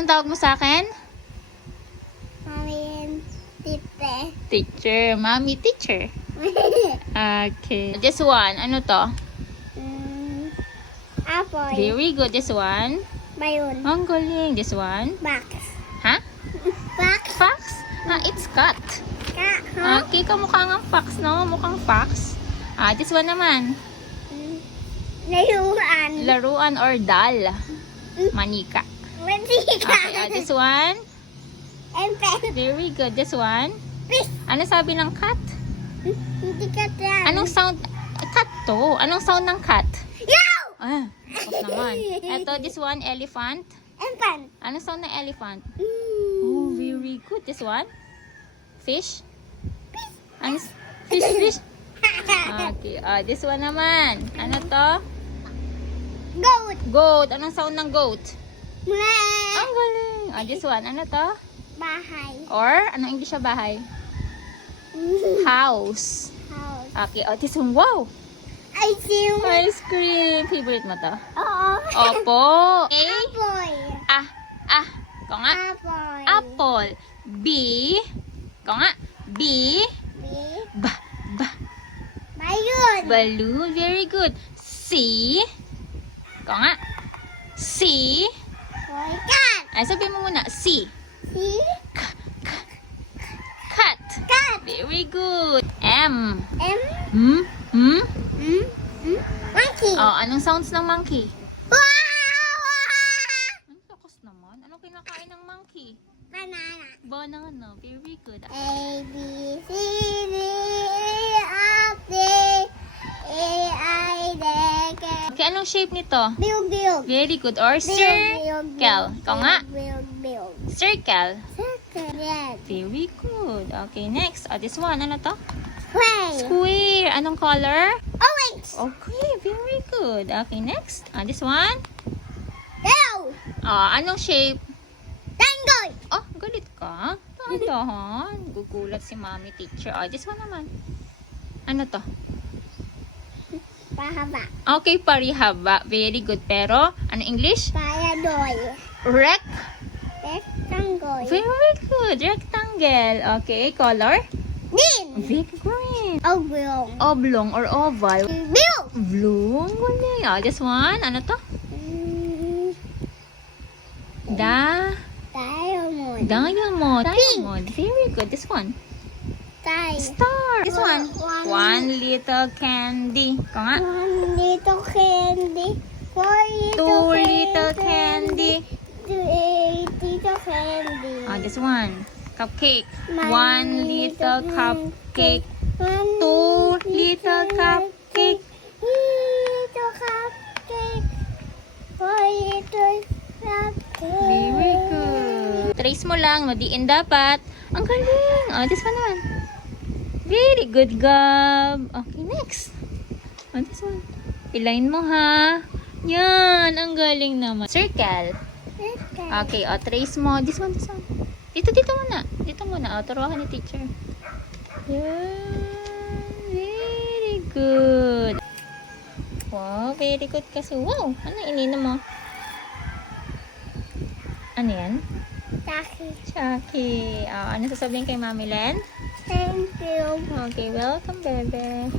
Anong tawag mo sa akin? Mommy and teacher. Teacher. Mommy, teacher. Okay. This one. Ano to? Apple. Very good. This one. Bayun. Ang galing. This one. Box. Ha? Box. Fox? It's cat. Cat, huh? Okay, kamukha ng fox, no? Mukhang fox. This one naman. Layuan. Laruan or dal. Manika. Mantika. Okay, this one. And pen. Very good. This one. Fish. Ano sabi ng cat? Hindi ka yan. Anong sound? Cat to. Anong sound ng cat? Yow! Tapos naman. Ito, this one, elephant. And pen. Anong sound ng elephant? Oh, very good. This one? Fish? Ano? Fish? Okay. This one naman. Ano to? Goat. Goat. Anong sound ng goat? Mula. Ang galing. This one. Ano to? Bahay. Or, anong English sa bahay? House. House. Okay. This one. Wow! Ice cream. Ice cream. Favorite mo to? Oo. Opo. A. Apple. Ko nga. Apple. Apple. B. Ko nga. B. B. Ba. Bayun. Balloon. Very good. C. Ko nga. C. Boy cat. Sabi mo muna. C. C. Cat. Cat. Very good. M. M. Hmm? Monkey. Anong sounds ng monkey? Ang lakas naman. Anong kinakain ng monkey? Banana. Banana. Very good. A, B, C, D, E, F, G, A, I, D, K. Okay, anong shape nito? Bilog. Very good. Or circle. Ikaw nga. Bilog. Circle. Circle. Red. Very good. Okay, next. This one. Ano to? Square. Square. Anong color? Orange. Okay, very good. Okay, next. This one. Yellow. Anong shape? Tangoy. Galit ka? Dahan. Gugulat si mommy teacher. This one naman. Ano to? Pahaba. Okay, parihaba. Very good. Pero, ano English? Payadoy. Rectangle. Very good. Rectangle. Okay, color? Green. Big green. Oblong. Oblong or oval? Blue. Blue. Ang galing. This one. Ano to? Diamond. Diamond. Diamond. Very good. This one. Star. This one. One little candy. Ika nga. One little candy. Two little candy. Three little candy. This one. Cupcake. My One little cupcake. Two little cupcake. Little cupcake. Four little cupcake. Very good. Trace mo lang. Madiin dapat. Ang galing. This one naman. Very good, Gab. Okay, next. This one. Ilayin mo, ha? Yan. Ang galing naman. Circle. Okay, trace mo. This one. Dito muna. Dito muna. Turuan ni teacher. Yan. Very good. Wow, very good kasi. Wow, ano ininom mo? Ano yan? Chucky. Ano sasabihin kay Mami Len? Thank you. Okay, welcome, bebe.